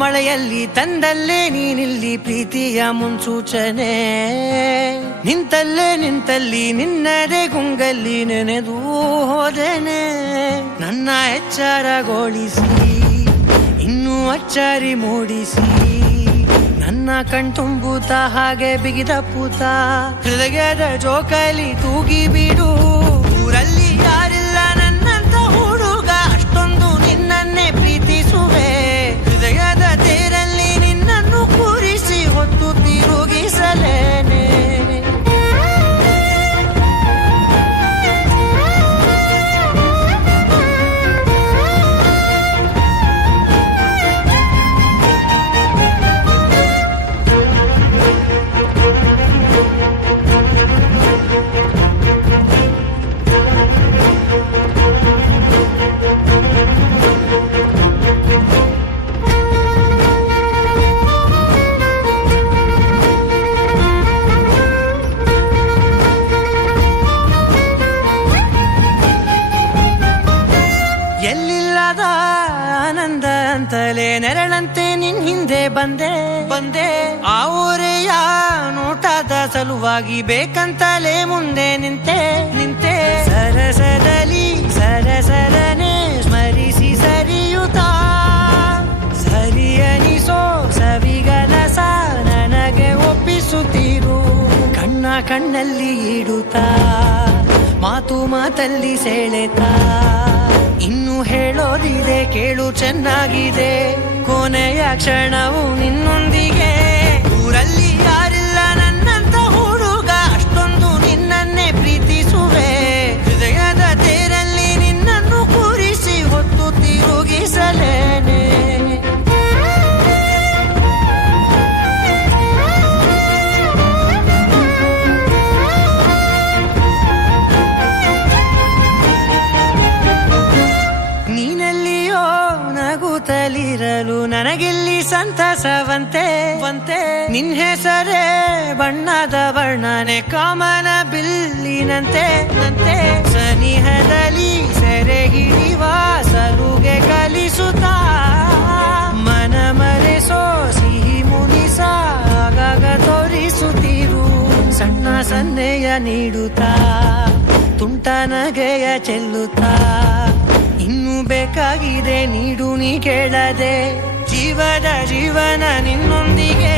ಮಳೆಯಲ್ಲಿ ತಂದಲ್ಲೇ ನೀನಿಲ್ಲಿ ಪ್ರೀತಿಯ ಮುನ್ಸೂಚನೆ. ನಿಂತಲ್ಲಿ ನಿನ್ನದೇ ಗುಂಗಲ್ಲಿ ನೆನೆದು ಹೋದೆನೆ. ನನ್ನ ಎಚ್ಚರಗೊಳಿಸಿ ಇನ್ನೂ ಅಚ್ಚರಿ ಮೂಡಿಸಿ ನನ್ನ ಕಣ್ತುಂಬುತ್ತ ಹಾಗೆ ಬಿಗಿದ ಪೂತ ಹೃದಯದ ಜೋಕಾಲಿ ತೂಗಿ ಬಿಡು. ಊರಲ್ಲಿ ಯಾರಿಲ್ಲ ನನ್ನಂತ ಹುಡುಗ, ಅಷ್ಟೊಂದು ನಿನ್ನನ್ನೇ ಪ್ರೀತಿಸುವೆ. ಹೃದಯದ ತೇರಲ್ಲಿ ನಿನ್ನನ್ನು ಕೂರಿಸಿ ಹೊತ್ತು ತಿರುಗಿಸಲೇನೆ. ಎಲ್ಲಿಲ್ಲದ ಆನಂದ ಅಂತಲೇ ನೆರಳಂತೆ ನಿನ್ ಹಿಂದೆ ಬಂದೆ. ಆ ಊರೆಯ ನೋಟದ ಸಲುವಾಗಿ ಬೇಕಂತಲೇ ಮುಂದೆ ನಿಂತೆ. ಸರಸರನೆ ಸ್ಮರಿಸಿ ಸರಿಯುತ್ತಾ ಸರಿಯನಿಸೋ ಸವಿಗನಸ ನನಗೆ ಒಪ್ಪಿಸುತ್ತೀರು. ಕಣ್ಣಲ್ಲಿ ಇಡುತ್ತಾ ಮಾತಲ್ಲಿ ಸೆಳೆತಾ ಇನ್ನು ಹೇಳೋದಿದೆ ಕೇಳು ಚೆನ್ನಾಗಿದೆ. ಕೊನೆಯ ಕ್ಷಣವು ನಿನ್ನೊಂದಿಗೆ. ಊರಲ್ಲಿ ಯಾರಿಲ್ಲ ನನ್ನಂತ ಹುಡುಗ, ಅಷ್ಟೊಂದು ನಿನ್ನನ್ನೇ ಪ್ರೀತಿಸುವೆ. ಹೃದಯದ ತೇರಲ್ಲಿ ನಿನ್ನನ್ನು ಕೂರಿಸಿ ಹೊತ್ತು ತಿರುಗಿಸಲೇನೆ. ನೀನೆಲ್ಲಿಯೋ ನಗುತ್ತಲಿರಲು ನನಗಿಲ್ಲಿ ಸಂತಸವಂತೆ. ನಿನ್ ಹೆಸರೇ ಬಣ್ಣದ ವರ್ಣನೆ ಕಾಮನ ಬಿಲ್ಲಿನಂತೆ. ಸನಿಹದಲ್ಲಿ ಸೆರೆ ಹಿಡಿಯುವ ಸಲುಗೆ ಕಲಿಸುತ್ತಾ ಮನ ಮರೆಸೋ ಸಿಹಿ ಮುನಿಸ ಆಗಾಗ ತೋರಿಸುತ್ತೀರು. ಸಣ್ಣ ಸನ್ನೆಯ ನೀಡುತ್ತಾ ತುಂಟ ನಗೆಯ ಚೆಲ್ಲುತ್ತಾ ಇನ್ನು ಬೇಕಾಗಿದೆ ನೀಡು ನೀ ಕೇಳದೆ. ಜೀವನ ನಿನ್ನೊಂದಿಗೆ.